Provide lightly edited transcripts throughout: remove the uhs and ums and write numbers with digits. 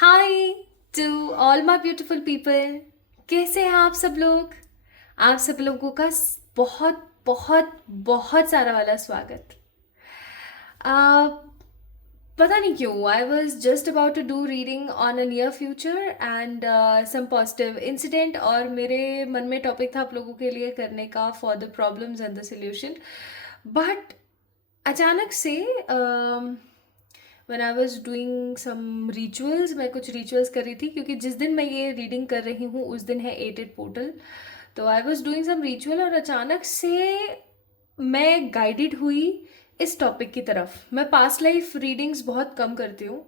Hi to all my beautiful people. कैसे हैं आप सब लोग? आप सब लोगों का बहुत बहुत बहुत सारा वाला स्वागत। आ, पता नहीं क्यों I was just about to do reading on a near future and some positive incident, और मेरे मन में टॉपिक था आप लोगों के लिए करने का for the problems and the solution. But अचानक से when I was doing some rituals, मैं कुछ रिचुअल्स कर रही थी क्योंकि जिस दिन मैं ये रीडिंग कर रही हूँ उस दिन है एटेड पोर्टल। तो I was doing some ritual और अचानक से मैं गाइडेड हुई इस टॉपिक की तरफ। मैं पास्ट लाइफ रीडिंग्स बहुत कम करती हूँ,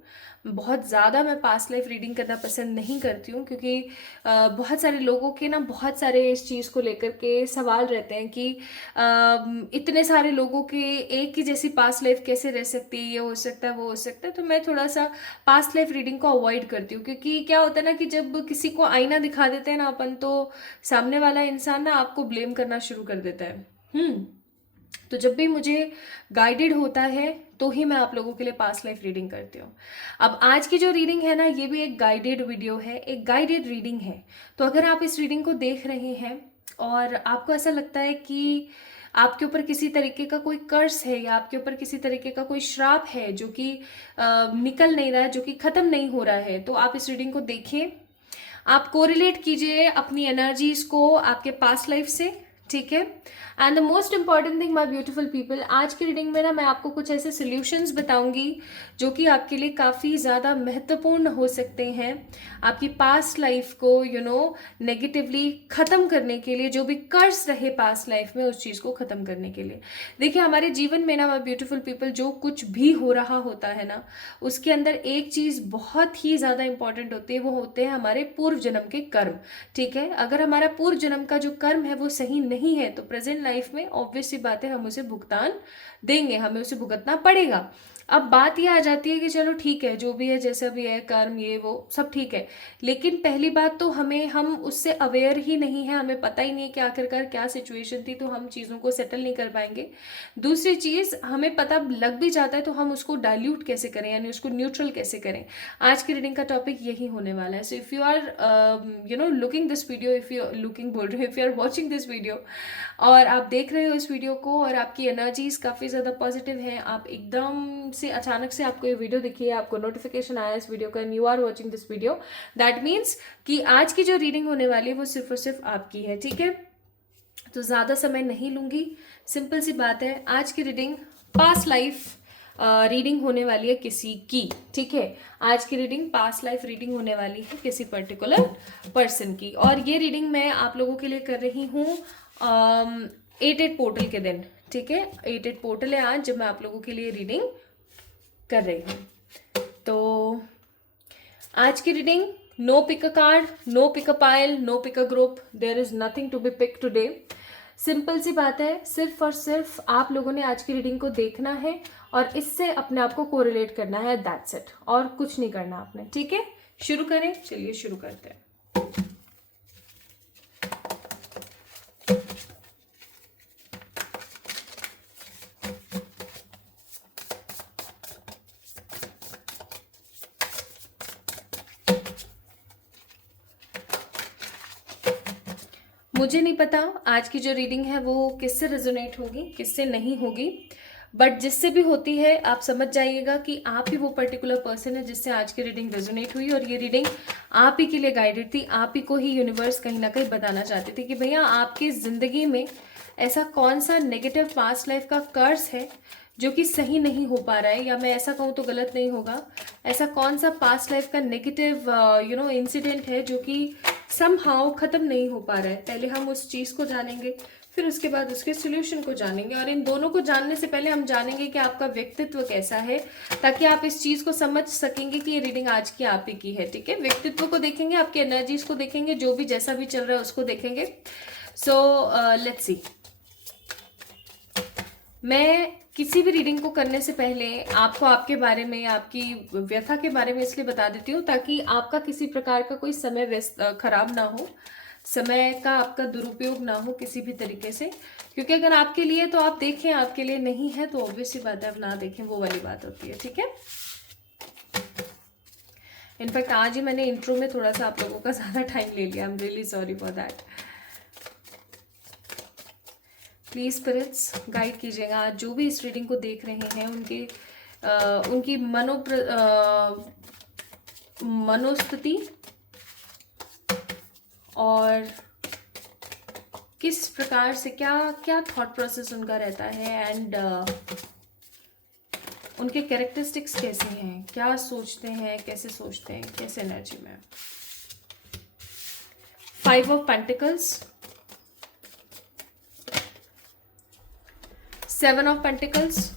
बहुत ज़्यादा मैं पास्ट लाइफ रीडिंग करना पसंद नहीं करती हूँ क्योंकि बहुत सारे लोगों के ना बहुत सारे इस चीज़ को लेकर के सवाल रहते हैं कि इतने सारे लोगों के एक ही जैसी पास्ट लाइफ कैसे रह सकती है, ये हो सकता है वो हो सकता है। तो मैं थोड़ा सा पास्ट लाइफ रीडिंग को अवॉइड करती हूँ क्योंकि क्या होता है ना कि जब किसी को आईना दिखा देते हैं ना अपन, तो सामने वाला इंसान ना आपको ब्लेम करना शुरू कर देता है। तो जब भी मुझे गाइडेड होता है तो ही मैं आप लोगों के लिए पास्ट लाइफ रीडिंग करती हूँ। अब आज की जो रीडिंग है ना, ये भी एक गाइडेड वीडियो है, एक गाइडेड रीडिंग है। तो अगर आप इस रीडिंग को देख रहे हैं और आपको ऐसा लगता है कि आपके ऊपर किसी तरीके का कोई कर्स है या आपके ऊपर किसी तरीके का कोई श्राप है जो कि निकल नहीं रहा है, जो कि खत्म नहीं हो रहा है, तो आप इस रीडिंग को देखिए। आप कोरिलेट कीजिए अपनी एनर्जीज को आपके पास्ट लाइफ से, ठीक है। And the most important thing my beautiful people, आज की रीडिंग में ना मैं आपको कुछ ऐसे सॉल्यूशंस बताऊंगी जो कि आपके लिए काफ़ी ज़्यादा महत्वपूर्ण हो सकते हैं आपकी पास्ट लाइफ को नेगेटिवली ख़त्म करने के लिए, जो भी कर्स रहे पास्ट लाइफ में उस चीज़ को ख़त्म करने के लिए। देखिए हमारे जीवन में ना माय ब्यूटीफुल पीपल जो कुछ भी हो रहा होता है ना, उसके अंदर एक चीज़ बहुत ही ज़्यादा इंपॉर्टेंट होती है, वो होते हैं हमारे पूर्व जन्म के कर्म। ठीक है, अगर हमारा पूर्व जन्म का जो कर्म है वो सही नहीं है तो प्रेजेंट लाइफ में ऑब्वियस सी बात है हम उसे भुगतान देंगे, हमें उसे भुगतना पड़ेगा। अब बात ये आ जाती है कि चलो ठीक है, जो भी है जैसा भी है कर्म ये वो सब ठीक है, लेकिन पहली बात तो हम उससे अवेयर ही नहीं है, हमें पता ही नहीं है कि आखिरकार क्या सिचुएशन थी, तो हम चीज़ों को सेटल नहीं कर पाएंगे। दूसरी चीज़, हमें पता लग भी जाता है तो हम उसको डाइल्यूट कैसे करें, यानी उसको न्यूट्रल कैसे करें। आज की रीडिंग का टॉपिक यही होने वाला है। So if you are looking this video, if you looking बोल रहे हो, if you are watching this video और आप देख रहे हो इस वीडियो को और आपकी एनर्जीज काफ़ी ज़्यादा पॉजिटिव हैं, आप एकदम से अचानक से आपको ये वीडियो दिखी है, आपको नोटिफिकेशन आया इस वीडियो का and you are watching this video, that means कि आज की जो रीडिंग होने वाली है वो सिर्फ और सिर्फ आपकी है, ठीक है। तो ज़्यादा समय नहीं लूँगी, सिंपल सी बात है, आज की रीडिंग पास्ट लाइफ रीडिंग होने वाली है किसी की, ठीक है। आज की रीडिंग पास्ट लाइफ रीडिंग होने वाली है किसी पर्टिकुलर पर्सन की, और ये रीडिंग मैं आप लोगों के लिए कर रही हूँ एटेड पोर्टल के दिन, ठीक है। एटेड पोर्टल है आज जब मैं आप लोगों के लिए रीडिंग कर रही हूँ। तो आज की reading, no pick a card, no pick a pile, no pick a group, there is nothing to be pick today. Simple सी बात है, सिर्फ और सिर्फ आप लोगों ने आज की रीडिंग को देखना है और इससे अपने आप को कोरिलेट करना है, दैट्स इट, और कुछ नहीं करना आपने, ठीक है। शुरू करें, चलिए शुरू करते हैं। मुझे नहीं पता आज की जो रीडिंग है वो किससे रेजोनेट होगी, किससे नहीं होगी, बट जिससे भी होती है आप समझ जाइएगा कि आप ही वो पर्टिकुलर पर्सन है जिससे आज की रीडिंग रेजोनेट हुई, और ये रीडिंग आप ही के लिए गाइडेड थी, आप ही को ही यूनिवर्स कहीं ना कहीं बताना चाहती थी कि भैया आपकी ज़िंदगी में ऐसा कौन सा नेगेटिव पास्ट लाइफ का कर्स है जो कि सही नहीं हो पा रहा है, या मैं ऐसा कहूँ तो गलत नहीं होगा, ऐसा कौन सा पास्ट लाइफ का नेगेटिव इंसिडेंट है जो कि समहाउ खत्म नहीं हो पा रहा है। पहले हम उस चीज़ को जानेंगे, फिर उसके बाद उसके सोल्यूशन को जानेंगे, और इन दोनों को जानने से पहले हम जानेंगे कि आपका व्यक्तित्व कैसा है, ताकि आप इस चीज़ को समझ सकेंगे कि ये रीडिंग आज की आप ही की है, ठीक है। व्यक्तित्व को देखेंगे, आपकी एनर्जीज को देखेंगे, जो भी जैसा भी चल रहा है उसको देखेंगे। So let's see. मैं किसी भी रीडिंग को करने से पहले आपको आपके बारे में, आपकी व्यथा के बारे में इसलिए बता देती हूँ ताकि आपका किसी प्रकार का कोई समय व्यस्त खराब ना हो, समय का आपका दुरुपयोग ना हो किसी भी तरीके से, क्योंकि अगर आपके लिए तो आप देखें, आपके लिए नहीं है तो ऑब्वियस सी बात है आप ना देखें, वो वाली बात होती है, ठीक है। इनफैक्ट आज ही मैंने इंट्रो में थोड़ा सा आप लोगों का ज़्यादा टाइम ले लिया, I am really sorry for that. Please spirits guide कीजिएगा आज जो भी इस रीडिंग को देख रहे हैं, उनकी मनोस्थिति और किस प्रकार से क्या क्या थॉट प्रोसेस उनका रहता है, एंड उनके कैरेक्टरिस्टिक्स कैसे हैं, क्या सोचते हैं, कैसे सोचते हैं, कैसे एनर्जी में। 5 of pentacles, 7 of pentacles,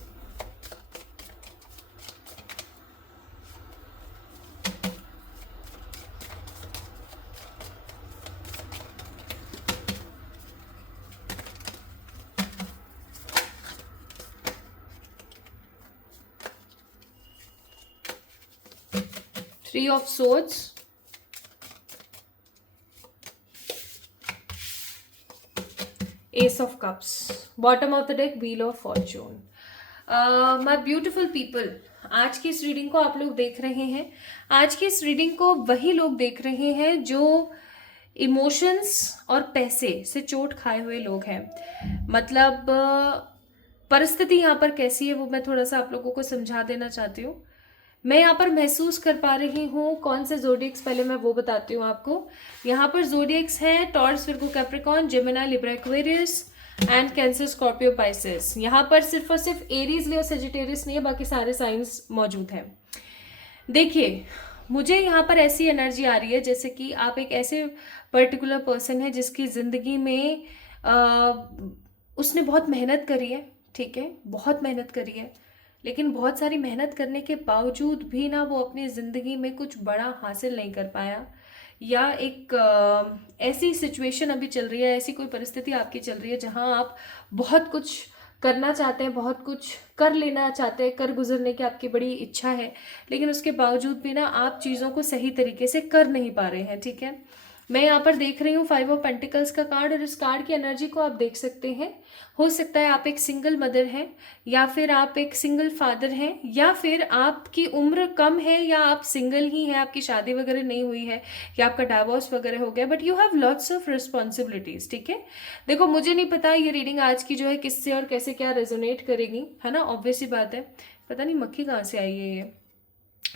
3 of swords, Ace of Cups, bottom of the deck Wheel of Fortune। My beautiful people, आज की इस रीडिंग को आप लोग देख रहे हैं, आज की इस रीडिंग को वही लोग देख रहे हैं जो इमोशंस और पैसे से चोट खाए हुए लोग हैं। मतलब परिस्थिति यहाँ पर कैसी है वो मैं थोड़ा सा आप लोगों को समझा देना चाहती हूँ। मैं यहाँ पर महसूस कर पा रही हूँ कौन से जोडियक्स, पहले मैं वो बताती हूँ आपको। यहाँ पर जोडियक्स हैं taurus, Virgo, Capricorn, Gemini, Libra, Aquarius and cancer, Scorpio, Pisces. यहाँ पर सिर्फ और सिर्फ एरीज, लियो, सेजिटेरियस नहीं है, बाकी सारे साइंस मौजूद हैं। देखिए, मुझे यहाँ पर ऐसी एनर्जी आ रही है जैसे कि आप एक ऐसे पर्टिकुलर पर्सन है जिसकी ज़िंदगी में उसने बहुत मेहनत करी है, ठीक है, बहुत मेहनत करी है, लेकिन बहुत सारी मेहनत करने के बावजूद भी ना वो अपनी ज़िंदगी में कुछ बड़ा हासिल नहीं कर पाया, या एक ऐसी सिचुएशन अभी चल रही है, ऐसी कोई परिस्थिति आपकी चल रही है जहां आप बहुत कुछ करना चाहते हैं, बहुत कुछ कर लेना चाहते हैं, कर गुजरने की आपकी बड़ी इच्छा है, लेकिन उसके बावजूद भी ना आप चीज़ों को सही तरीके से कर नहीं पा रहे हैं, ठीक है। मैं यहाँ पर देख रही हूँ 5 ऑफ पेंटिकल्स का कार्ड, और इस कार्ड की एनर्जी को आप देख सकते हैं। हो सकता है आप एक सिंगल मदर हैं, या फिर आप एक सिंगल फादर हैं, या फिर आपकी उम्र कम है, या आप सिंगल ही हैं, आपकी शादी वगैरह नहीं हुई है, या आपका डाइवोर्स वगैरह हो गया, but you have lots of responsibilities, ठीक है। देखो, मुझे नहीं पता ये रीडिंग आज की जो है किससे और कैसे क्या रेजोनेट करेगी, है ना, ऑब्वियस ही बात है। पता नहीं मक्खी कहाँ से आई है ये,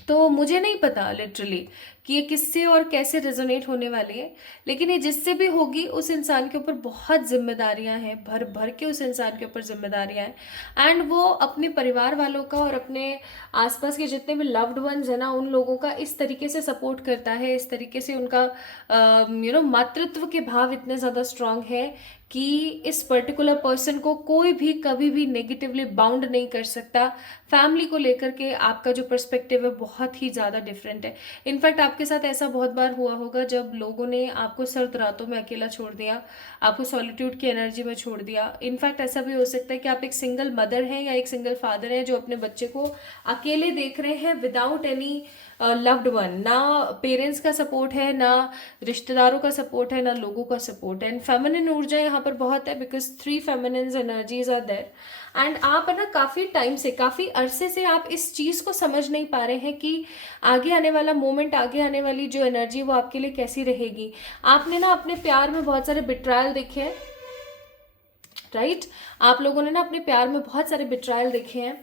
तो मुझे नहीं पता लिटरली कि ये किससे और कैसे रेजोनेट होने वाली है, लेकिन ये जिससे भी होगी उस इंसान के ऊपर बहुत जिम्मेदारियां हैं, भर भर के उस इंसान के ऊपर जिम्मेदारियां हैं, एंड वो अपने परिवार वालों का और अपने आसपास के जितने भी लव्ड वंस हैं ना, उन लोगों का इस तरीके से सपोर्ट करता है, इस तरीके से उनका मातृत्व के भाव इतने ज़्यादा स्ट्रांग है कि इस पर्टिकुलर पर्सन को कोई भी कभी भी नेगेटिवली बाउंड नहीं कर सकता। फैमिली को लेकर के आपका जो पर्सपेक्टिव है बहुत ही ज़्यादा डिफरेंट है। इनफैक्ट आपके साथ ऐसा बहुत बार हुआ होगा जब लोगों ने आपको सर्द रातों में अकेला छोड़ दिया, आपको सॉलिट्यूड की एनर्जी में छोड़ दिया। इनफैक्ट ऐसा भी हो सकता है कि आप एक सिंगल मदर हैं या एक सिंगल फादर हैं जो अपने बच्चे को अकेले देख रहे हैं विदाउट एनी लव्ड वन, ना पेरेंट्स का सपोर्ट है, ना रिश्तेदारों का सपोर्ट है, ना लोगों का सपोर्ट है। एंड फेमिनिन ऊर्जा यहाँ पर बहुत है, because 3 feminine energies are there, and आप है ना काफ़ी टाइम से, काफ़ी अरसे से आप इस चीज़ को समझ नहीं पा रहे हैं कि आगे आने वाला मोमेंट, आगे आने वाली जो एनर्जी वो आपके लिए कैसी रहेगी। आपने ना अपने प्यार में बहुत सारे बिट्रायल देखे हैं, राइट आप लोगों ने ना अपने प्यार में बहुत सारे बिट्रायल देखे हैं,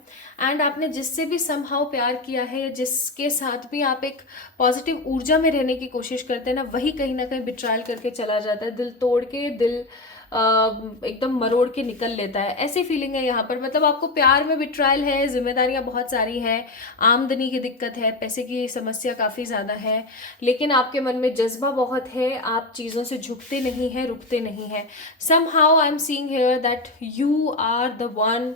एंड आपने जिससे भी समहाउ प्यार किया है, या जिसके साथ भी आप एक पॉजिटिव ऊर्जा में रहने की कोशिश करते हैं ना, वही कहीं ना कहीं बिट्रायल करके चला जाता है, दिल तोड़ के, दिल एकदम मरोड़ के निकल लेता है। ऐसी फीलिंग है यहाँ पर। मतलब आपको प्यार में बिट्रायल है, जिम्मेदारियाँ बहुत सारी हैं, आमदनी की दिक्कत है, पैसे की समस्या काफ़ी ज़्यादा है, लेकिन आपके मन में जज्बा बहुत है, आप चीज़ों से झुकते नहीं हैं, रुकते नहीं हैं। Somehow I am seeing here that you are the one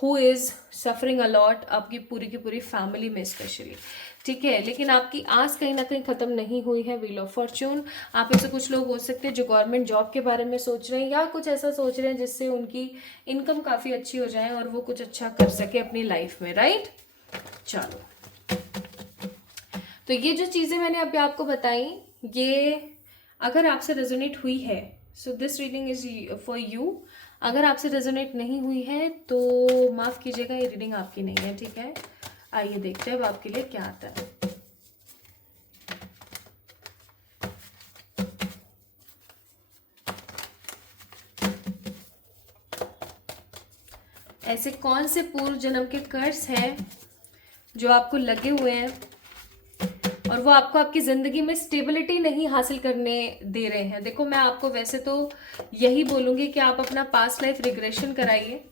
who is suffering a lot, आपकी पूरी की पूरी फैमिली में स्पेशली, ठीक है। लेकिन आपकी आस कहीं ना कहीं ख़त्म नहीं हुई है। व्हील ऑफ फॉर्च्यून, आप में से कुछ लोग हो सकते हैं जो गवर्नमेंट जॉब के बारे में सोच रहे हैं, या कुछ ऐसा सोच रहे हैं जिससे उनकी इनकम काफ़ी अच्छी हो जाए और वो कुछ अच्छा कर सके अपनी लाइफ में, राइट। चलो, तो ये जो चीज़ें मैंने अभी आपको बताई, ये अगर आपसे रेजोनेट हुई है, so this reading is for you. अगर आपसे रेजोनेट नहीं हुई है तो माफ़ कीजिएगा, ये रीडिंग आपकी नहीं है, ठीक है। आइए देखते हैं अब आपके लिए क्या आता है। ऐसे कौन से पूर्व जन्म के कर्ज हैं जो आपको लगे हुए हैं और वो आपको आपकी ज़िंदगी में स्टेबिलिटी नहीं हासिल करने दे रहे हैं। देखो, मैं आपको वैसे तो यही बोलूँगी कि आप अपना पास्ट लाइफ रिग्रेशन कराइए,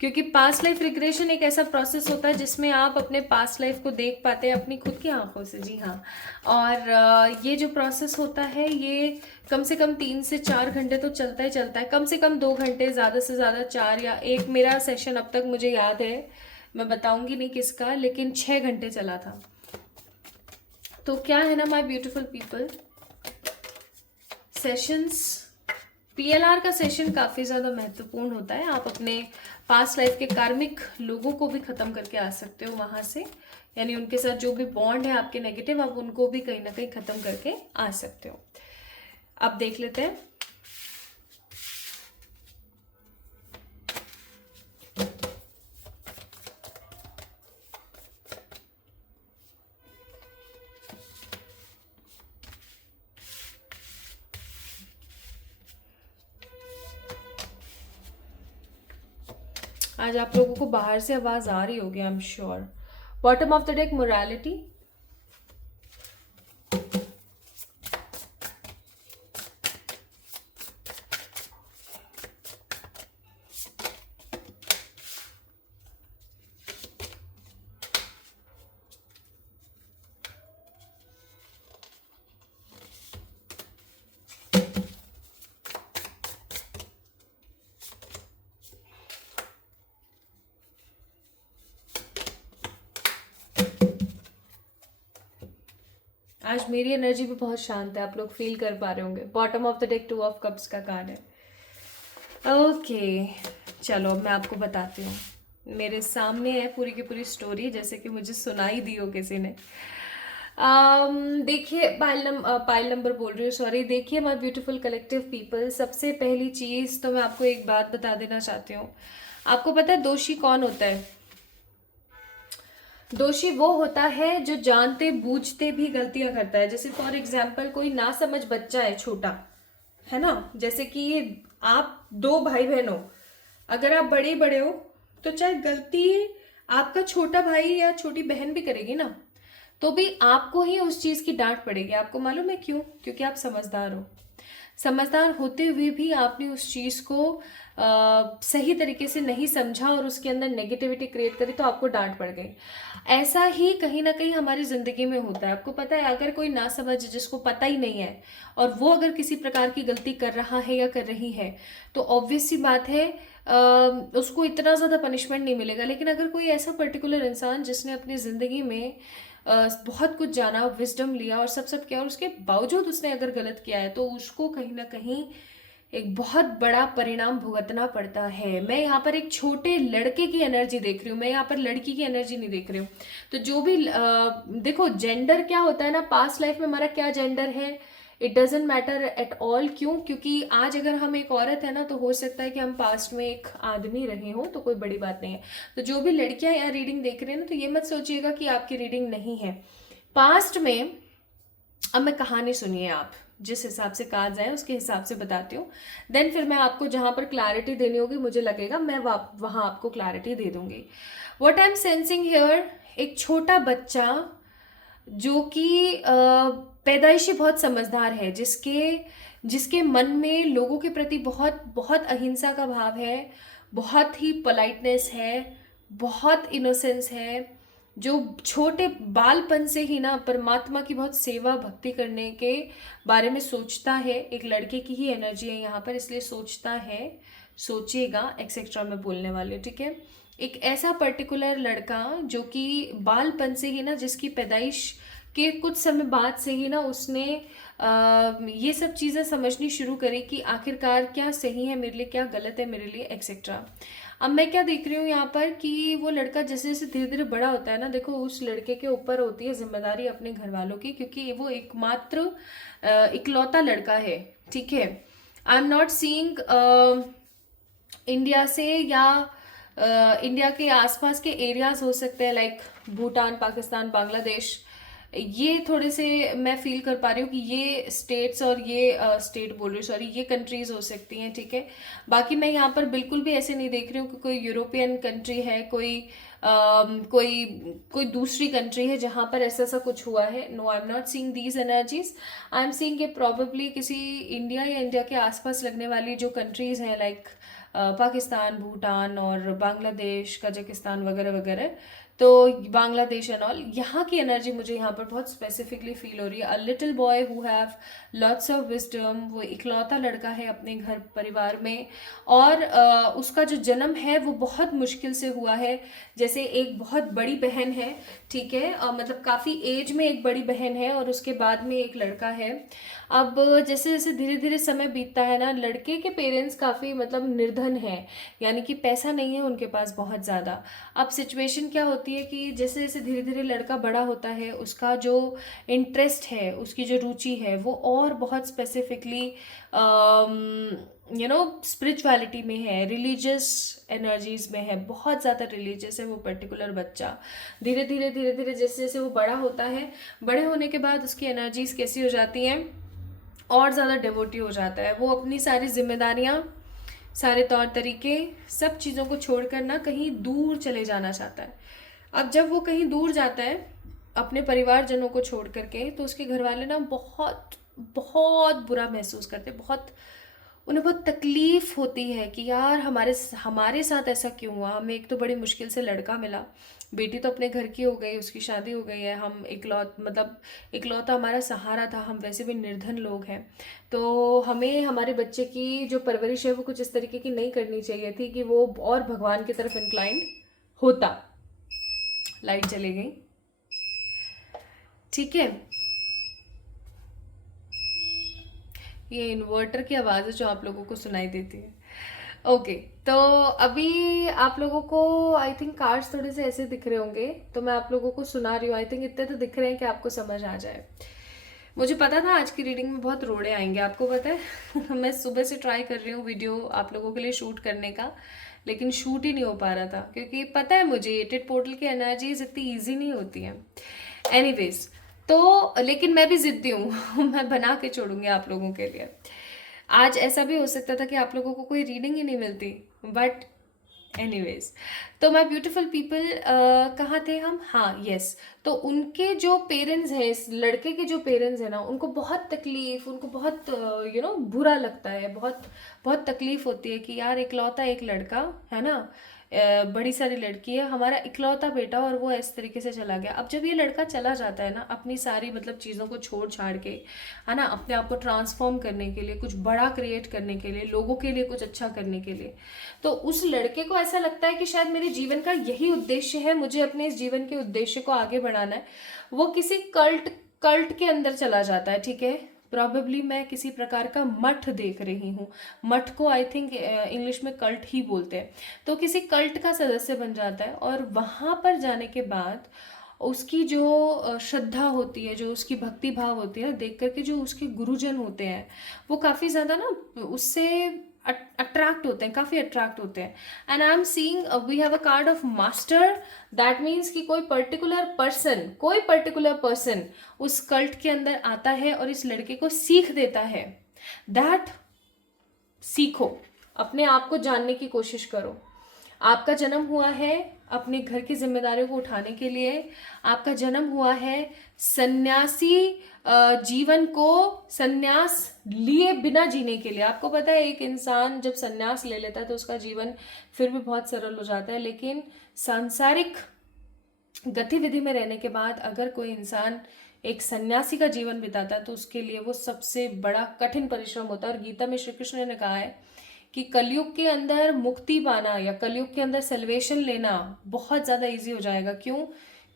क्योंकि पास्ट लाइफ रिग्रेशन एक ऐसा प्रोसेस होता है जिसमें आप अपने पास्ट लाइफ को देख पाते हैं अपनी खुद की आंखों से। जी हाँ। और ये जो प्रोसेस होता है ये कम से कम 3 से 4 घंटे तो चलता ही चलता है, कम से कम 2 घंटे, ज़्यादा से ज़्यादा 4 या एक। मेरा सेशन अब तक मुझे याद है, मैं बताऊंगी नहीं किसका, लेकिन 6 घंटे चला था। तो क्या है ना my beautiful people, sessions, PLR का सेशन काफ़ी ज़्यादा महत्वपूर्ण होता है। आप अपने पास्ट लाइफ के कार्मिक लोगों को भी ख़त्म करके आ सकते हो वहाँ से, यानी उनके साथ जो भी बॉन्ड है आपके नेगेटिव, आप उनको भी कहीं ना कहीं ख़त्म करके आ सकते हो। अब देख लेते हैं। आज आप लोगों को बाहर से आवाज आ रही होगी, I am sure. Bottom of the deck, morality. आज मेरी एनर्जी भी बहुत शांत है, आप लोग फील कर पा रहे होंगे। Bottom of the deck 2 of cups का कार्ड है। ओके, चलो अब मैं आपको बताती हूँ। मेरे सामने है पूरी की पूरी स्टोरी, जैसे कि मुझे सुनाई दी हो किसी ने। देखिए, पाइल नंबर बोल रही हूँ, सॉरी। देखिए माय ब्यूटीफुल कलेक्टिव पीपल, सबसे पहली चीज़ तो मैं आपको एक बात बता देना चाहती हूँ। आपको पता है दोषी कौन होता है? दोषी वो होता है जो जानते बूझते भी गलतियां करता है। जैसे फॉर एग्जाम्पल कोई नासमझ बच्चा है, छोटा है ना, जैसे कि आप 2 भाई बहन हो, अगर आप बड़े बड़े हो तो चाहे गलती आपका छोटा भाई या छोटी बहन भी करेगी ना, तो भी आपको ही उस चीज की डांट पड़ेगी। आपको मालूम है क्यों? क्योंकि आप समझदार हो। समझदार होते हुए भी आपने उस चीज को सही तरीके से नहीं समझा और उसके अंदर नेगेटिविटी क्रिएट करी, तो आपको डांट पड़ गई। ऐसा ही कहीं ना कहीं हमारी जिंदगी में होता है। आपको पता है, अगर कोई ना समझ, जिसको पता ही नहीं है, और वो अगर किसी प्रकार की गलती कर रहा है या कर रही है, तो ऑब्वियस सी बात है उसको इतना ज़्यादा पनिशमेंट नहीं मिलेगा। लेकिन अगर कोई ऐसा पर्टिकुलर इंसान जिसने अपनी ज़िंदगी में बहुत कुछ जाना, विजडम लिया और सब किया, और उसके बावजूद उसने अगर गलत किया है, तो उसको कहीं ना कहीं एक बहुत बड़ा परिणाम भुगतना पड़ता है। मैं यहाँ पर एक छोटे लड़के की एनर्जी देख रही हूँ, मैं यहाँ पर लड़की की एनर्जी नहीं देख रही हूँ। तो जो भी देखो, जेंडर क्या होता है ना, पास्ट लाइफ में हमारा क्या जेंडर है, it doesn't matter at all. क्यों? क्योंकि आज अगर हम एक औरत है ना, तो हो सकता है कि हम पास्ट में एक आदमी रहे हों, तो कोई बड़ी बात नहीं है। तो जो भी लड़कियां यहाँ रीडिंग देख रहे हैं ना, तो ये मत सोचिएगा कि आपकी रीडिंग नहीं है पास्ट में। अब मैं कहानी, सुनिए आप, जिस हिसाब से कार्ड्स आए उसके हिसाब से बताती हूँ। देन फिर मैं आपको जहां पर क्लैरिटी देनी होगी, मुझे लगेगा मैं वहां आपको क्लैरिटी दे दूंगी। What I am sensing here, एक छोटा बच्चा जो कि पैदाइशी बहुत समझदार है, जिसके जिसके मन में लोगों के प्रति बहुत बहुत अहिंसा का भाव है, बहुत ही पोलाइटनेस है, बहुत इनोसेंस है, जो छोटे बालपन से ही ना परमात्मा की बहुत सेवा भक्ति करने के बारे में सोचता है। एक लड़के की ही एनर्जी है यहाँ पर, इसलिए सोचता है, सोचेगा, एक्सेट्रा में बोलने वाली हूँ, ठीक है। एक ऐसा पर्टिकुलर लड़का जो कि बालपन से ही ना, जिसकी पैदाइश के कुछ समय बाद से ही ना उसने ये सब चीज़ें समझनी शुरू करी कि आखिरकार क्या सही है मेरे लिए, क्या गलत है मेरे लिए, एक्सेट्रा। अब मैं क्या देख रही हूँ यहाँ पर कि वो लड़का जैसे जैसे धीरे धीरे बड़ा होता है ना, देखो उस लड़के के ऊपर होती है जिम्मेदारी अपने घर वालों की, क्योंकि वो एकमात्र इकलौता लड़का है, ठीक है। आई एम नॉट सीइंग इंडिया से, या इंडिया के आसपास के एरियाज हो सकते हैं, लाइक भूटान, पाकिस्तान, बांग्लादेश, ये थोड़े से मैं फील कर पा रही हूँ कि ये स्टेट्स और ये स्टेट बोल रही हूँ, सॉरी, ये कंट्रीज हो सकती हैं, ठीक है। बाकी मैं यहाँ पर बिल्कुल भी ऐसे नहीं देख रही हूँ कि कोई यूरोपियन कंट्री है, कोई कोई दूसरी कंट्री है जहाँ पर ऐसा ऐसा कुछ हुआ है। No, I am not seeing these energies. I am seeing कि प्रॉबेबली किसी इंडिया या इंडिया के आसपास लगने वाली जो कंट्रीज हैं, लाइक पाकिस्तान, भूटान और बांग्लादेश, कजाकिस्तान वगैरह वगैरह, तो बांग्लादेश एंड ऑल, यहाँ की एनर्जी मुझे यहाँ पर बहुत स्पेसिफिकली फील हो रही है। A little boy who have lots of wisdom, वो इकलौता लड़का है अपने घर परिवार में, और उसका जो जन्म है वो बहुत मुश्किल से हुआ है। जैसे एक बहुत बड़ी बहन है, ठीक है, मतलब काफ़ी एज में एक बड़ी बहन है और उसके बाद में एक लड़का है। अब जैसे जैसे धीरे धीरे समय बीतता है ना, लड़के के पेरेंट्स काफ़ी मतलब निर्धन है, यानी कि पैसा नहीं है उनके पास बहुत ज़्यादा। अब सिचुएशन क्या होती है कि जैसे जैसे धीरे धीरे लड़का बड़ा होता है, उसका जो इंटरेस्ट है, उसकी जो रुचि है, वो और बहुत स्पेसिफिकली स्पिरिचुअलिटी में है, रिलीजियस एनर्जीज में है, बहुत ज़्यादा रिलीजियस है वो पर्टिकुलर बच्चा। धीरे धीरे धीरे धीरे जैसे जैसे वो बड़ा होता है, बड़े होने के बाद उसकी एनर्जीज कैसी हो जाती हैं, और ज़्यादा डिवोटी हो जाता है। वो अपनी सारी जिम्मेदारियाँ, सारे तौर तरीके, सब चीज़ों को छोड़कर ना कहीं दूर चले जाना चाहता है। अब जब वो कहीं दूर जाता है अपने परिवारजनों को छोड़ करके, तो उसके घर वाले ना बहुत बहुत बुरा महसूस करते, बहुत उन्हें बहुत तकलीफ होती है कि यार हमारे हमारे साथ ऐसा क्यों हुआ। हमें एक तो बड़ी मुश्किल से लड़का मिला, बेटी तो अपने घर की हो गई, उसकी शादी हो गई है, हम इकलौता हमारा सहारा था, हम वैसे भी निर्धन लोग हैं। तो हमें हमारे बच्चे की जो परवरिश है वो कुछ इस तरीके की नहीं करनी चाहिए थी कि वो और भगवान की तरफ इंक्लाइंड होता। लाइट चली गई, ठीक है। ये इन्वर्टर की आवाज़ है जो आप लोगों को सुनाई देती है। ओके, तो अभी आप लोगों को आई थिंक कार्ड्स थोड़े से ऐसे दिख रहे होंगे, तो मैं आप लोगों को सुना रही हूँ। आई थिंक इतने तो दिख रहे हैं कि आपको समझ आ जाए। मुझे पता था आज की रीडिंग में बहुत रोड़े आएंगे, आपको पता है। मैं सुबह से ट्राई कर रही हूँ वीडियो आप लोगों के लिए शूट करने का, लेकिन शूट ही नहीं हो पा रहा था, क्योंकि पता है मुझे एटेड पोर्टल की एनर्जीज इतनी ईजी नहीं होती हैं। एनीवेज, तो लेकिन मैं भी जिद्दी हूँ। मैं बना के छोड़ूंगी आप लोगों के लिए। आज ऐसा भी हो सकता था कि आप लोगों को कोई रीडिंग ही नहीं मिलती, बट एनीवेज। तो माय ब्यूटीफुल पीपल, कहाँ थे हम? हाँ, यस। तो उनके जो पेरेंट्स हैं, इस लड़के के जो पेरेंट्स हैं ना, उनको बहुत तकलीफ, उनको बहुत बुरा लगता है, बहुत बहुत तकलीफ होती है कि यार इकलौता एक लड़का है ना, बड़ी सारी लड़की है, हमारा इकलौता बेटा, और वो इस तरीके से चला गया। अब जब ये लड़का चला जाता है ना, अपनी सारी मतलब चीज़ों को छोड़ छाड़ के, है ना, अपने आप को ट्रांसफॉर्म करने के लिए, कुछ बड़ा क्रिएट करने के लिए, लोगों के लिए कुछ अच्छा करने के लिए, तो उस लड़के को ऐसा लगता है कि शायद मेरे जीवन का यही उद्देश्य है, मुझे अपने इस जीवन के उद्देश्य को आगे बढ़ाना है। वो किसी कल्ट के अंदर चला जाता है, ठीक है। प्रॉबेबली मैं किसी प्रकार का मठ देख रही हूँ। मठ को आई थिंक इंग्लिश में कल्ट ही बोलते हैं। तो किसी कल्ट का सदस्य बन जाता है, और वहाँ पर जाने के बाद उसकी जो श्रद्धा होती है, जो उसकी भक्ति भाव होती है, देख करके जो उसके गुरुजन होते हैं, वो काफ़ी ज़्यादा ना उससे अट्रैक्ट होते हैं, काफ़ी अट्रैक्ट होते हैं। And I am seeing we have a card of master. That means कि कोई पर्टिकुलर पर्सन उस कल्ट के अंदर आता है और इस लड़के को सीख देता है। दैट सीखो, अपने आप को जानने की कोशिश करो। आपका जन्म हुआ है अपने घर की जिम्मेदारियों को उठाने के लिए। आपका जन्म हुआ है सन्यासी जीवन को सन्यास लिए बिना जीने के लिए। आपको पता है एक इंसान जब सन्यास ले लेता है तो उसका जीवन फिर भी बहुत सरल हो जाता है, लेकिन सांसारिक गतिविधि में रहने के बाद अगर कोई इंसान एक सन्यासी का जीवन बिताता है तो उसके लिए वो सबसे बड़ा कठिन परिश्रम होता है। और गीता में श्री कृष्ण ने कहा है कि कलयुग के अंदर मुक्ति पाना या कलयुग के अंदर सेल्वेशन लेना बहुत ज़्यादा इजी हो जाएगा। क्यों?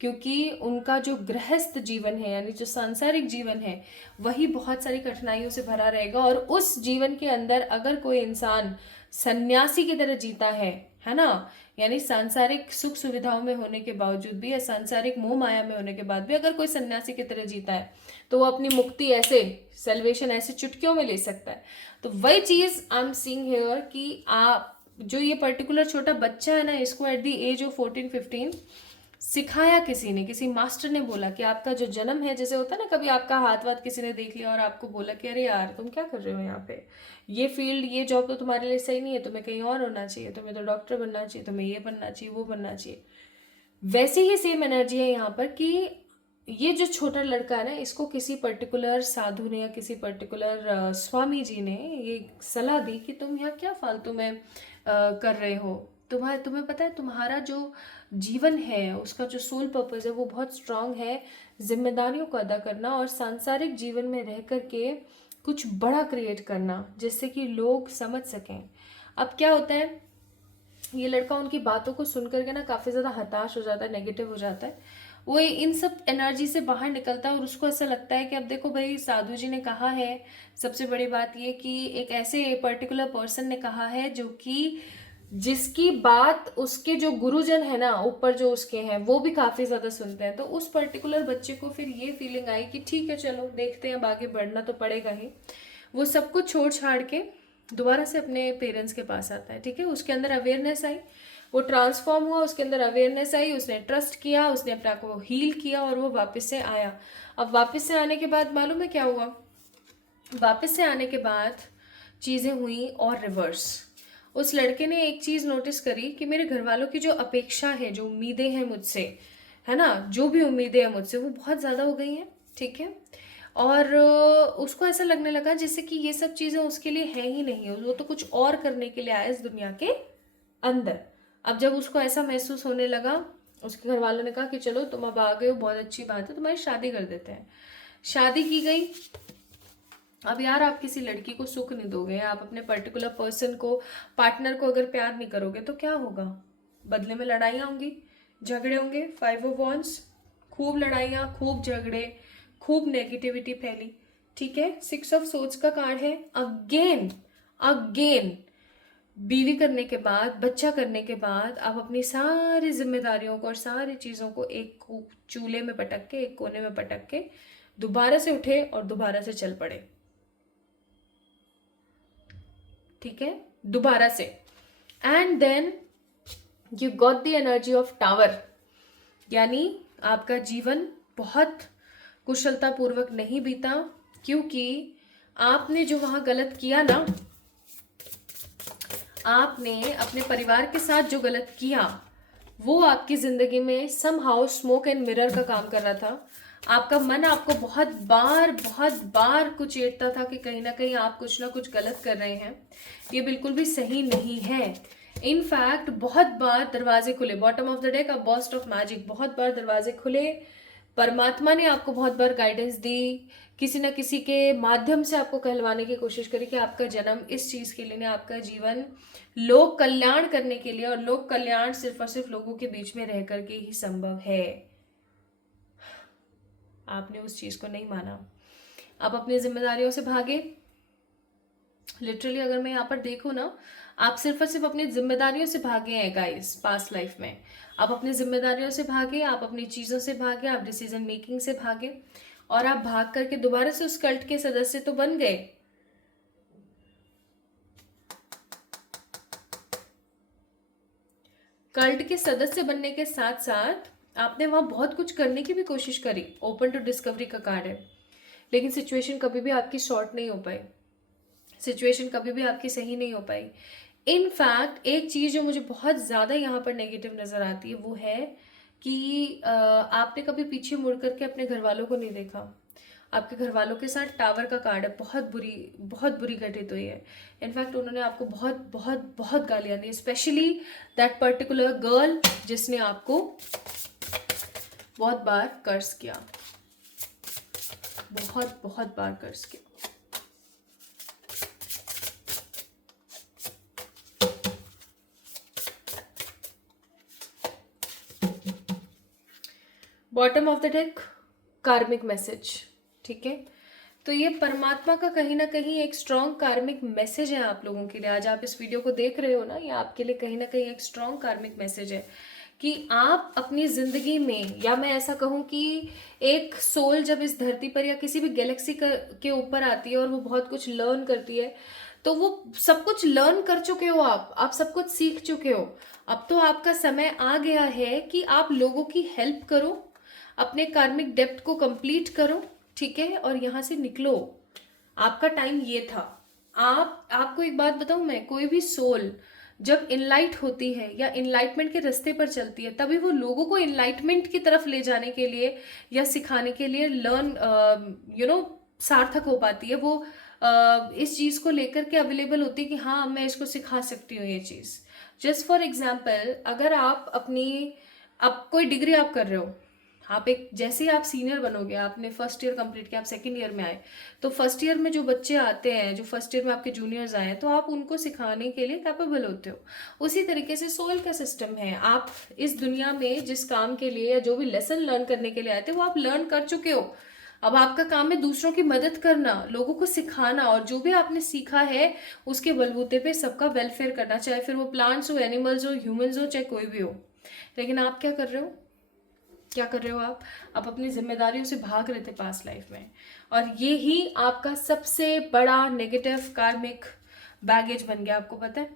क्योंकि उनका जो गृहस्थ जीवन है, यानी जो सांसारिक जीवन है, वही बहुत सारी कठिनाइयों से भरा रहेगा। और उस जीवन के अंदर अगर कोई इंसान सन्यासी की तरह जीता है ना, यानी सांसारिक सुख सुविधाओं में होने के बावजूद भी या सांसारिक मोह माया में होने के बाद भी अगर कोई सन्यासी की तरह जीता है तो वो अपनी मुक्ति ऐसे, सेल्वेशन ऐसे चुटकियों में ले सकता है। तो वही चीज आई एम सीइंग हियर कि आप जो ये पर्टिकुलर छोटा बच्चा है ना, इसको एट द एज ऑफ 14-15 सिखाया किसी ने, किसी मास्टर ने बोला कि आपका जो जन्म है, जैसे होता है ना कभी आपका हाथ वाथ किसी ने देख लिया और आपको बोला कि अरे यार तुम क्या कर रहे हो यहाँ पे, ये फील्ड ये जॉब तो तुम्हारे लिए सही नहीं है, तुम्हें कहीं और होना चाहिए, तुम्हें तो डॉक्टर बनना चाहिए, तुम्हें ये बनना चाहिए, वो बनना चाहिए। वैसी ही सेम एनर्जी है यहाँ पर कि ये जो छोटा लड़का है ना, इसको किसी पर्टिकुलर साधु ने या किसी पर्टिकुलर स्वामी जी ने ये सलाह दी कि तुम यहाँ क्या फालतू में कर रहे हो। तुम्हें पता है तुम्हारा जो जीवन है उसका जो सोल पर्पस है वो बहुत स्ट्रांग है, जिम्मेदारियों को अदा करना और सांसारिक जीवन में रह कर के कुछ बड़ा क्रिएट करना जिससे कि लोग समझ सकें। अब क्या होता है, ये लड़का उनकी बातों को सुन करके ना काफ़ी ज़्यादा हताश हो जाता है, नेगेटिव हो जाता है। वो इन सब एनर्जी से बाहर निकलता है और उसको ऐसा लगता है कि अब देखो भाई, साधु जी ने कहा है, सबसे बड़ी बात ये कि एक ऐसे पर्टिकुलर पर्सन ने कहा है जो कि जिसकी बात उसके जो गुरुजन है ना ऊपर जो उसके हैं वो भी काफ़ी ज़्यादा सुनते हैं। तो उस पर्टिकुलर बच्चे को फिर ये फीलिंग आई कि ठीक है चलो देखते हैं, अब आगे बढ़ना तो पड़ेगा ही। वो सब कुछ छोड़ छाड़ के दोबारा से अपने पेरेंट्स के पास आता है। ठीक है, उसके अंदर अवेयरनेस आई, वो ट्रांसफॉर्म हुआ, उसके अंदर अवेयरनेस आई, उसने ट्रस्ट किया, उसने अपने आप को हील किया और वो वापस से आया। अब वापस से आने के बाद मालूम है क्या हुआ, वापस से आने के बाद चीज़ें हुई और रिवर्स। उस लड़के ने एक चीज़ नोटिस करी कि मेरे घर वालों की जो अपेक्षा है, जो उम्मीदें हैं मुझसे, है ना, जो भी उम्मीदें हैं मुझसे वो बहुत ज़्यादा हो गई हैं। ठीक है, और उसको ऐसा लगने लगा जैसे कि ये सब चीज़ें उसके लिए है ही नहीं है, वो तो कुछ और करने के लिए आया इस दुनिया के अंदर। अब जब उसको ऐसा महसूस होने लगा, उसके घर वालों ने कहा कि चलो तुम अब आ गए हो, बहुत अच्छी बात है, तुम्हारी शादी कर देते हैं। शादी की गई। अब यार आप किसी लड़की को सुख नहीं दोगे, आप अपने पर्टिकुलर पर्सन को, पार्टनर को अगर प्यार नहीं करोगे तो क्या होगा, बदले में लड़ाइयाँ होंगी, झगड़े होंगे। 5 ऑफ वॉन्ड्स, खूब लड़ाइयाँ, खूब झगड़े, खूब नेगेटिविटी फैली। ठीक है, 6 ऑफ सोर्ड्स का कार्ड है। अगेन अगेन बीवी करने के बाद, बच्चा करने के बाद आप अपनी सारी जिम्मेदारियों को और सारी चीज़ों को एक चूल्हे में पटक के, एक कोने में पटक के दोबारा से उठे और दोबारा से चल पड़े। ठीक है, दोबारा से। And then you got the energy of tower, यानी आपका जीवन बहुत कुशलतापूर्वक नहीं बीता, क्योंकि आपने जो वहां गलत किया ना, आपने अपने परिवार के साथ जो गलत किया वो आपकी जिंदगी में समहाउ स्मोक एंड मिरर का काम कर रहा था। आपका मन आपको बहुत बार कुचेतता था कि कहीं ना कहीं आप कुछ ना कुछ गलत कर रहे हैं, ये बिल्कुल भी सही नहीं है। इनफैक्ट बहुत बार दरवाजे खुले, bottom of the deck a burst of magic, बहुत बार दरवाजे खुले, परमात्मा ने आपको बहुत बार गाइडेंस दी, किसी न किसी के माध्यम से आपको कहलवाने की कोशिश करी कि आपका जन्म इस चीज़ के लिए नहीं, आपका जीवन लोक कल्याण करने के लिए, और लोक कल्याण सिर्फ और सिर्फ लोगों के बीच में रह करके ही संभव है। आपने उस चीज़ को नहीं माना, आप अपनी जिम्मेदारियों से भागे। लिटरली अगर मैं यहाँ पर देखूँ ना, आप सिर्फ और सिर्फ अपनी जिम्मेदारियों से भागे हैं गाइस पास्ट लाइफ में। आप अपनी जिम्मेदारियों से भागे, आप अपनी चीज़ों से भागे, आप डिसीजन मेकिंग से भागे, और आप भाग करके दोबारा से उस कल्ट के सदस्य तो बन गए। कल्ट के सदस्य बनने के साथ साथ आपने वहां बहुत कुछ करने की भी कोशिश करी, ओपन टू डिस्कवरी का कार्ड है, लेकिन सिचुएशन कभी भी आपकी शॉर्ट नहीं हो पाई, सिचुएशन कभी भी आपकी सही नहीं हो पाई। इनफैक्ट एक चीज़ जो मुझे बहुत ज़्यादा यहाँ पर नेगेटिव नज़र आती है वो है कि आपने कभी पीछे मुड़ करके अपने घर वालों को नहीं देखा। आपके घर वालों के साथ टावर का कार्ड है, बहुत बुरी घटित हुई है। इनफैक्ट उन्होंने आपको बहुत बहुत बहुत गालियाँ दी, स्पेशली दैट पर्टिकुलर गर्ल जिसने आपको बहुत बार कर्ज किया, बहुत बार कर्ज किया। बॉटम ऑफ द डेक कार्मिक मैसेज। ठीक है, तो ये परमात्मा का कहीं ना कहीं एक स्ट्रॉन्ग कार्मिक मैसेज है आप लोगों के लिए। आज आप इस वीडियो को देख रहे हो ना, ये आपके लिए कहीं ना कहीं एक स्ट्रॉन्ग कार्मिक मैसेज है कि आप अपनी जिंदगी में, या मैं ऐसा कहूँ कि एक सोल जब इस धरती पर या किसी भी गैलेक्सी के ऊपर आती है और वो बहुत कुछ लर्न करती है, तो वो सब कुछ लर्न कर चुके हो, आप सब कुछ सीख चुके हो। अब तो आपका समय आ गया है कि आप लोगों की हेल्प करो, अपने कार्मिक डेप्थ को कंप्लीट करो, ठीक है, और यहाँ से निकलो। आपका टाइम ये था। आपको एक बात बताऊं मैं, कोई भी सोल जब इनलाइट होती है या इनलाइटमेंट के रास्ते पर चलती है, तभी वो लोगों को इनलाइटमेंट की तरफ ले जाने के लिए या सिखाने के लिए सार्थक हो पाती है। वो इस चीज़ को लेकर के अवेलेबल होती है कि हाँ मैं इसको सिखा सकती हूँ ये चीज़। जस्ट फॉर एग्जाम्पल, अगर आप अब कोई डिग्री आप कर रहे हो, आप एक जैसे ही आप सीनियर बनोगे, आपने फर्स्ट ईयर कंप्लीट किया, आप सेकंड ईयर में आए, तो फर्स्ट ईयर में जो बच्चे आते हैं, जो फर्स्ट ईयर में आपके जूनियर्स आए हैं, तो आप उनको सिखाने के लिए कैपेबल होते हो। उसी तरीके से सोल का सिस्टम है। आप इस दुनिया में जिस काम के लिए या जो भी लेसन लर्न करने के लिए आए थे, वो आप लर्न कर चुके हो। अब आपका काम है दूसरों की मदद करना, लोगों को सिखाना, और जो भी आपने सीखा है उसके बलबूते पे सबका वेलफेयर करना, चाहे फिर वो प्लांट्स हो, एनिमल्स हो, ह्यूमंस हो, चाहे कोई भी हो। लेकिन आप क्या कर रहे हो? क्या कर रहे हो आप अपनी जिम्मेदारियों से भाग रहे थे पास्ट लाइफ में, और ये ही आपका सबसे बड़ा नेगेटिव कार्मिक बैगेज बन गया। आपको पता है,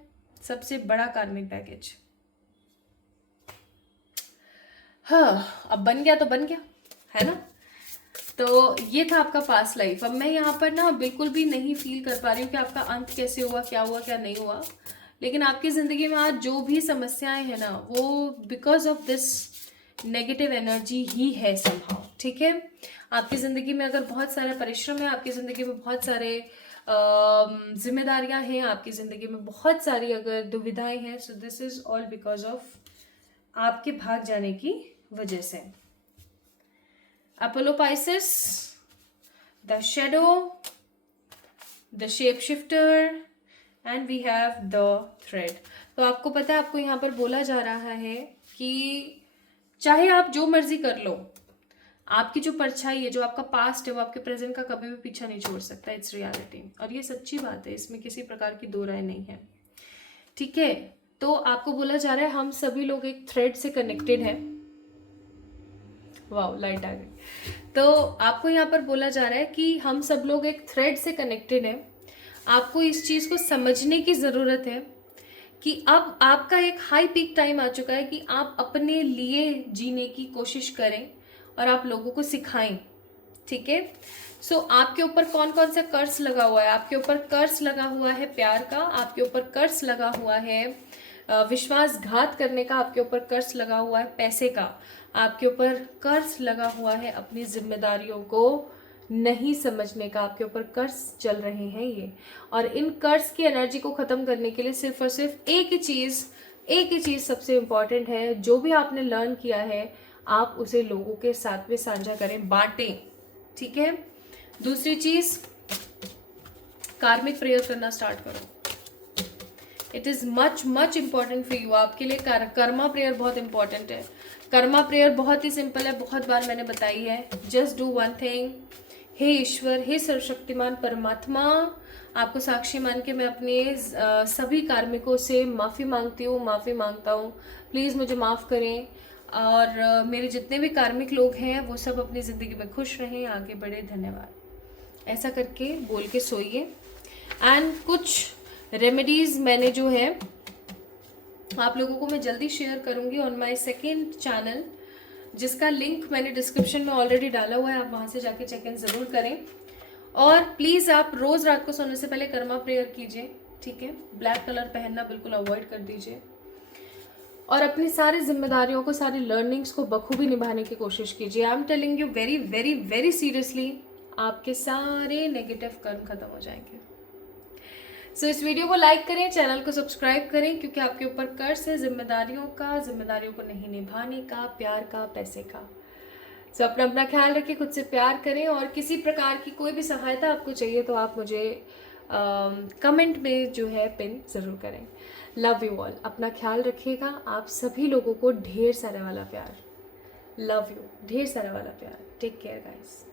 सबसे बड़ा कार्मिक बैगेज। हाँ, अब बन गया तो बन गया, है ना। तो ये था आपका पास्ट लाइफ। अब मैं यहाँ पर ना बिल्कुल भी नहीं फील कर पा रही हूँ कि आपका अंत कैसे हुआ क्या नहीं हुआ, लेकिन आपकी ज़िंदगी में आज जो भी समस्याएं हैं ना, वो because of this negative energy ही है समहाउ, ठीक है। आपकी ज़िंदगी में अगर बहुत सारा परिश्रम है, आपकी ज़िंदगी में बहुत सारे जिम्मेदारियां हैं, आपकी ज़िंदगी में बहुत सारी अगर दुविधाएं हैं, so this is all because of आपके भाग जाने की वजह से। Apollo Pisces, the shadow, the shape shifter, and we have the thread. तो आपको पता है, आपको यहाँ पर बोला जा रहा है कि चाहे आप जो मर्जी कर लो, आपकी जो परछाई है, जो आपका पास्ट है, वो आपके प्रेजेंट का कभी भी पीछा नहीं छोड़ सकता। इट्स रियलिटी, और ये सच्ची बात है, इसमें किसी प्रकार की दो राय नहीं है, ठीक है। तो आपको बोला जा रहा है हम सभी लोग एक थ्रेड से कनेक्टेड हैं। वाह, लाइट आ गई। तो आपको यहाँ पर बोला जा रहा है कि हम सब लोग एक थ्रेड से कनेक्टेड हैं। आपको इस चीज़ को समझने की ज़रूरत है कि अब आपका एक हाई पीक टाइम आ चुका है कि आप अपने लिए जीने की कोशिश करें और आप लोगों को सिखाएं, ठीक है। सो आपके ऊपर कौन कौन सा कर्ज लगा हुआ है? आपके ऊपर कर्ज लगा हुआ है प्यार का, आपके ऊपर कर्ज लगा हुआ है विश्वासघात करने का, आपके ऊपर कर्ज लगा हुआ है पैसे का, आपके ऊपर कर्ज लगा हुआ है अपनी जिम्मेदारियों को नहीं समझने का, आपके ऊपर कर्ज चल रहे हैं ये। और इन कर्ज की एनर्जी को ख़त्म करने के लिए सिर्फ और सिर्फ एक ही चीज़ सबसे इम्पॉर्टेंट है। जो भी आपने लर्न किया है, आप उसे लोगों के साथ में साझा करें, बांटें, ठीक है। दूसरी चीज़, कार्मिक प्रेयर करना स्टार्ट करो। It is much important for you. आपके लिए कर्मा प्रेयर बहुत इंपॉर्टेंट है। कर्मा प्रेयर बहुत ही सिंपल है, बहुत बार मैंने बताई है। Just do one thing. हे ईश्वर, हे सर्वशक्तिमान परमात्मा, आपको साक्षी मान के मैं अपने सभी कार्मिकों से माफ़ी मांगता हूँ। प्लीज़ मुझे माफ़ करें, और मेरे जितने भी कार्मिक लोग हैं वो सब अपनी ज़िंदगी में खुश रहें, आगे बढ़े, धन्यवाद। ऐसा करके बोल के सोइए। एंड कुछ रेमेडीज़ मैंने जो है आप लोगों को मैं जल्दी शेयर करूँगी ऑन माई सेकेंड चैनल, जिसका लिंक मैंने डिस्क्रिप्शन में ऑलरेडी डाला हुआ है। आप वहाँ से जाके चेक इन ज़रूर करें। और प्लीज़ आप रोज़ रात को सोने से पहले कर्मा प्रेयर कीजिए, ठीक है। ब्लैक कलर पहनना बिल्कुल अवॉइड कर दीजिए, और अपनी सारी जिम्मेदारियों को, सारी लर्निंग्स को बखूबी निभाने की कोशिश कीजिए। I am telling you very very very seriously, आपके सारे नेगेटिव कर्म खत्म हो जाएंगे। सो इस वीडियो को लाइक करें, चैनल को सब्सक्राइब करें, क्योंकि आपके ऊपर कर्ज है जिम्मेदारियों को नहीं निभाने का, प्यार का, पैसे का। सो अपना ख्याल रखिए, खुद से प्यार करें, और किसी प्रकार की कोई भी सहायता आपको चाहिए तो आप मुझे कमेंट में जो है पिन ज़रूर करें। लव यू ऑल, अपना ख्याल रखिएगा। आप सभी लोगों को ढेर सारा वाला प्यार। लव यू, ढेर सारा वाला प्यार। Take care guys.